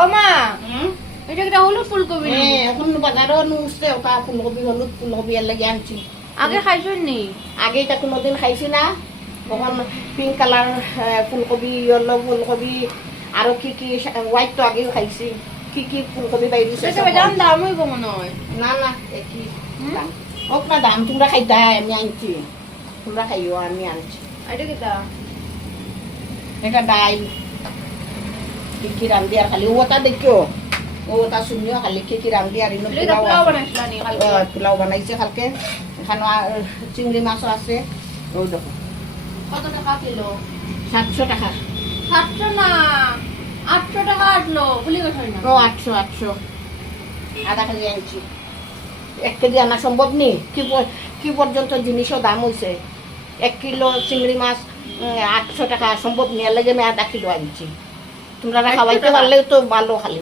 ও মা এটা একটা হলুদ ফুলকপি নি? এখন বাজারও নুসছে ওটা ফুলকপি হলুদ ফুলকপি এর লাগে আনছি। আগে খাইছেন নি? আগে এটা কোনোদিন খাইছি না। তখন পিঙ্ক কালার ফুলকপি, ইয়েলো ফুলকপি, আরো কি কি হোয়াইট তো আগেও খাইছি। কি কি ফুলকপি বাইরেছে সেটা দাম দাম হইব মনে হয়। না না একই দাম হোক না দাম। তোমরা খাইতা আমি আনছি, তোমরা খাইও আমি আনছি। এটা কিটা? এটা ডাইল কি কি রান্ধি আর খালি ওটা দেখিও, ওটা শুনিও খালি কি কি রান্ধি আর ইনো এটা পোলাও বানাইছিলা নি কালকে? পোলাও বানাইছে কালকে। এখানে চিংড়ি মাছও আছে। ওই দেখো কত টাকা কিলো? 700 টাকা। 700 না 800 টাকা আটলো ভুলি গেছ না? ও 800 আধা কেজি আনছি। 1 কেজি আনা সম্ভব নি? কি পর্যন্ত জিনিসও দাম হয়েছে। 1 কিলো চিংড়ি মাছ 800 টাকা সম্ভব নিয়ে লাগে আমি আধা কিলো আনছি। তোমরা খাওয়াইতে পারলেও তো ভালো খালি।